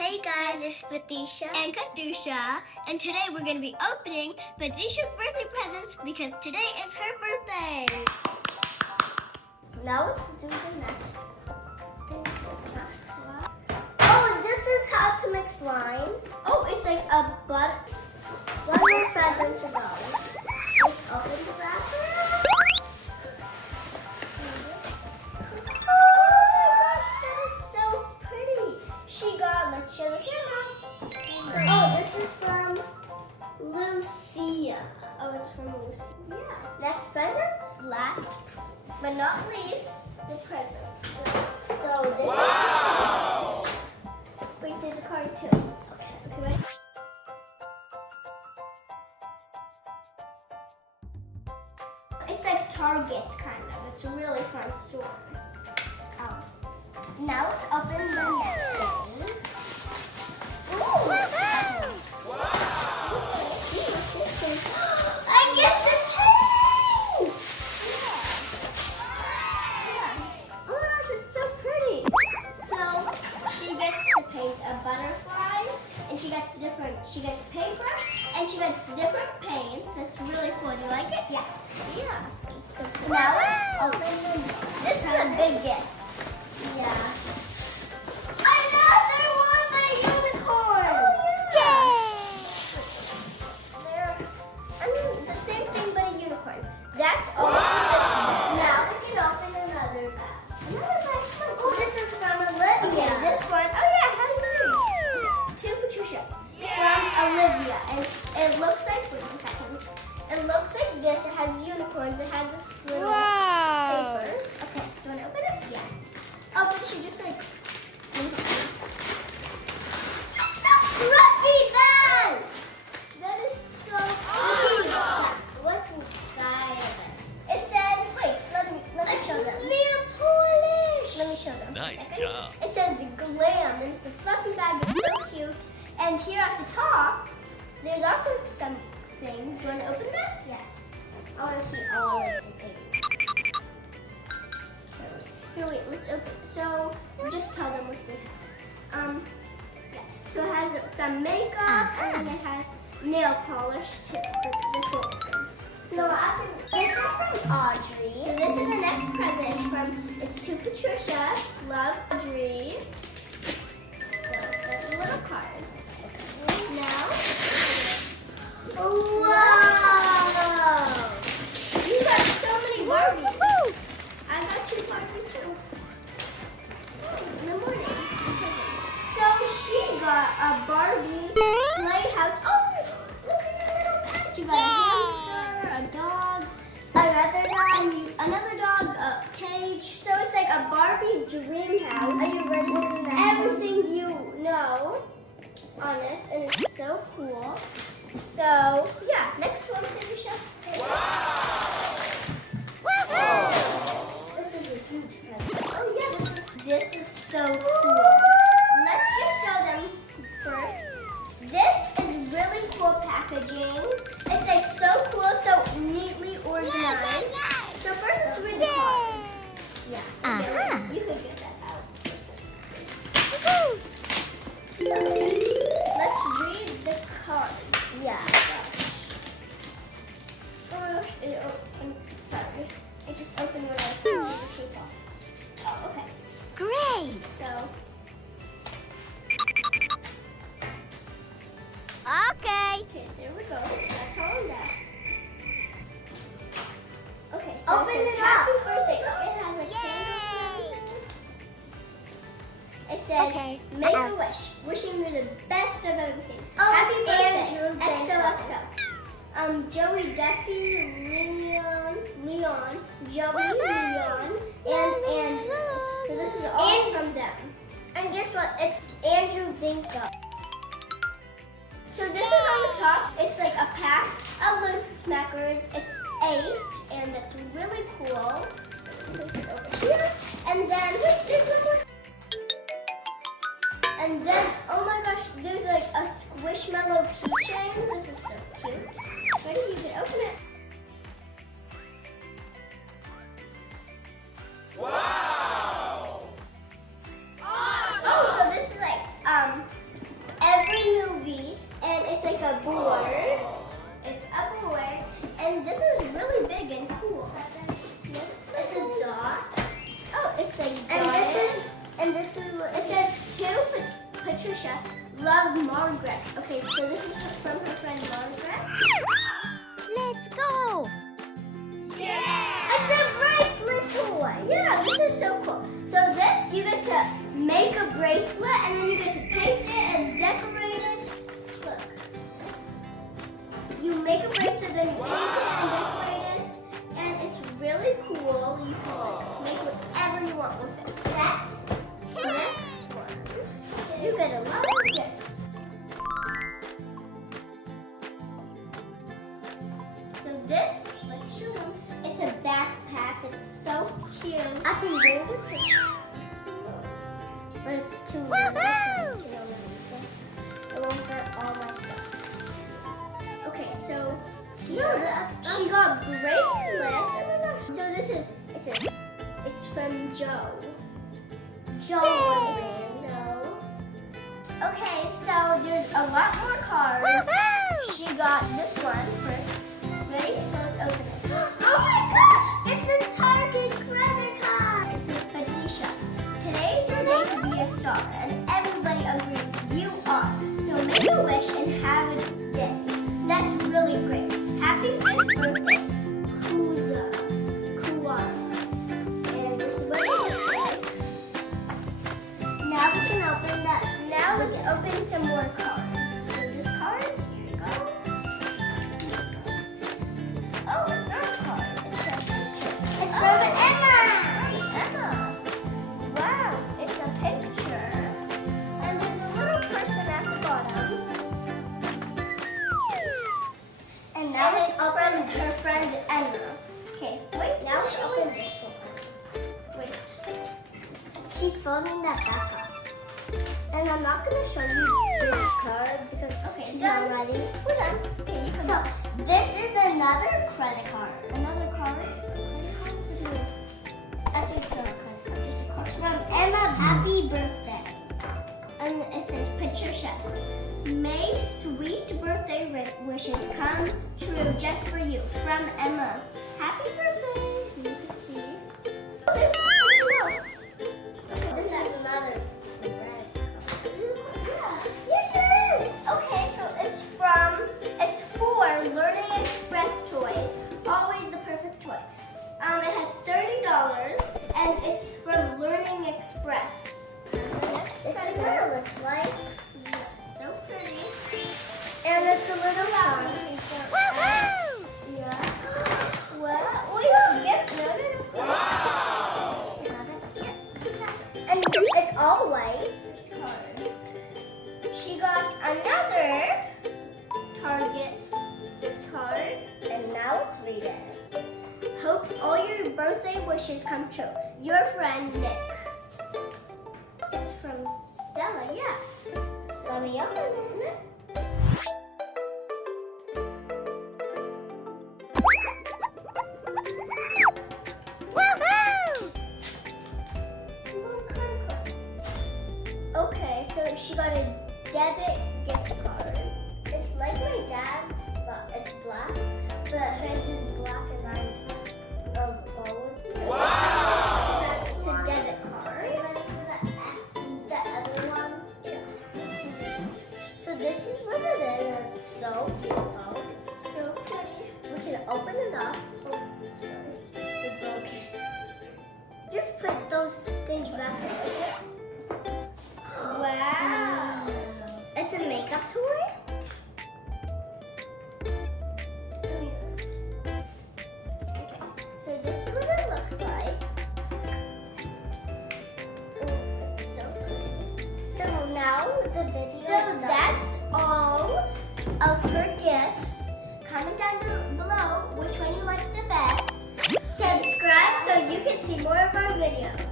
Hey guys, it's Patricia and Katusha, and today we're going to be opening Patricia's birthday presents because today is her birthday. Now let's do the next thing. Oh, this is how to make slime. Oh, it's like a butter. One more present to go. Let's open the wrapper. She got, let's show the camera. Oh, this is from Lucia. Oh, it's from Lucia. Yeah. Next present, last but not least, the present. So this is. Wait, there's a card too. Okay, ready? It's like Target kind of. It's a really fun store. Now let's open the next thing. Ooh! Wow! I get the paint! Yeah. Oh my gosh, it's so pretty. So she gets to paint a butterfly, and she gets paper, and she gets different paints. It's really cool. Do you like it? Yeah. Yeah. So now let's open the. This is a big gift. Yeah. Another one, my unicorn! Oh, yeah! I mean, the same thing, but a unicorn. That's all. Wow. Now we can open another bag. Another bag. Oh, this is from Olivia. This one, oh yeah, how do you know? To Patricia. From Olivia. And it looks like, wait 1 second. It looks like this. It has unicorns. It has this little papers. Okay, do you want to open it? Yeah. Oh, but she just like. It's a Preppy bag! That is so awesome! What's inside of it? It says, wait, let me show them. Nail polish! Let me show them. Nice job. It says glam, and it's a fluffy bag. It's so cute. And here at the top, there's also some things. You want to open that? Yeah. I want to see all of the things. Here, wait, let's open. So, just tell them what we have. Yeah. So it has some makeup, and then it has nail polish too. This will open. No, this is from Audrey. So this is the next present it's to Patricia. Love, Audrey. So that's a little card. Now, wow! You got so many Barbies. I got 2 Barbie too. In the morning. So she got a Barbie playhouse. Oh, look at your little pet. You got a hamster, a dog, another dog, a cage. So it's like a Barbie dream house. Are you ready for that? Everything you know on it, and it's so cool. So yeah, next one, Katusha. Wow! This is a huge present. Oh yeah, this is so cool. Let's just show them first. This is really cool packaging. It's like so cool, so neatly organized. So first let's read the card. Yeah. You can get that out. Okay. Let's read the card. Yeah. Sorry. It just opened when I was taking the tape off. Oh, okay. Great! So. Okay, there we go. That's all of that. Okay, so Open it says it happy up. birthday. It has a candle. It says, make a wish. Wishing you the best of everything. Oh, Happy it's birthday. Andrew XOXO. Joey, Duffy, Leon, Joey, Leon, and Andrew. So this is all from them. And guess what? It's Andrew Zinko. So this is on the top. It's like a pack of Loose Smackers. It's 8, and that's really cool. Put it over here. And then, wait, there's one more. And then, oh my gosh, there's like a Squishmallow keychain. This is so cute. Ready? You can open it. Wow! Oh, so this is like Okay, so this is from her friend Margaret. Let's go. It's a bracelet toy. Yeah, this is so cool. So this, you get to make a bracelet and then you get to paint it and decorate it. Look. You make a bracelet, then you paint it and decorate it. And it's really cool. You can like, make whatever you want with it. That's this one. You get a lot of gifts. So this, let's show them. It's a backpack. It's so cute. I can build it too. But it's too little. It won't fit all my stuff. Okay, so here, she got bracelets. Oh my gosh. So this is, it's from Joe. Joe. So, okay, so there's a lot more cards. She got this one first. Ready? So let's open it. Oh my gosh! It's a Target credit card! It says Katusha. Today's your day to be a star, and everybody agrees you are. So make a wish and have a day. That's really great. Happy 5th birthday, Kuwana. And this is what it looks like. Now we can open that. Now let's open some more cards. So this card, here you go. Oh, it's not a card. It's a picture. It's from Emma. Emma. Wow, it's a picture. And there's a little person at the bottom. And now it's from her friend Emma. Okay, wait. Now let's open this one. Wait. She's folding that back up. And I'm not going to show you this card because it's not ready. We're done. Okay, you can so, this is another credit card. Another card? Credit card? Actually, it's not a credit card, just a card. From Emma, happy birthday. And it says, Patricia, may sweet birthday wishes come true just for you. From Emma. Happy birthday. You can see. Oh, there's something else. Okay, this is another red card. Yes, it is. Okay, so it's for Learning Express toys. Always the perfect toy. It has $30 and it's from Learning Express. This is what it looks like. Yeah, so pretty. And it's a little song. Yeah. Wow. Oh, you have to get wow. And it's all white. She got another Target card, and now let's read it. Hope all your birthday wishes come true. Your friend Nick. It's from Stella, yeah. So let me open it. Okay, so she got a debit gift card. It's like my dad's, but it's black. But hers is black and mine is gold. Wow! It's a debit card. Are you ready for the other one? Yeah. So this is what it is. It's so beautiful. It's so pretty. We can open it up. Oh, sorry. It's broken. Just put those things back. Wow! It's a makeup toy? Okay, so this is what it looks like. Oh, it's so pretty. So now the video is done. That's all of her gifts. Comment down below which one you like the best. Subscribe so you can see more of our videos.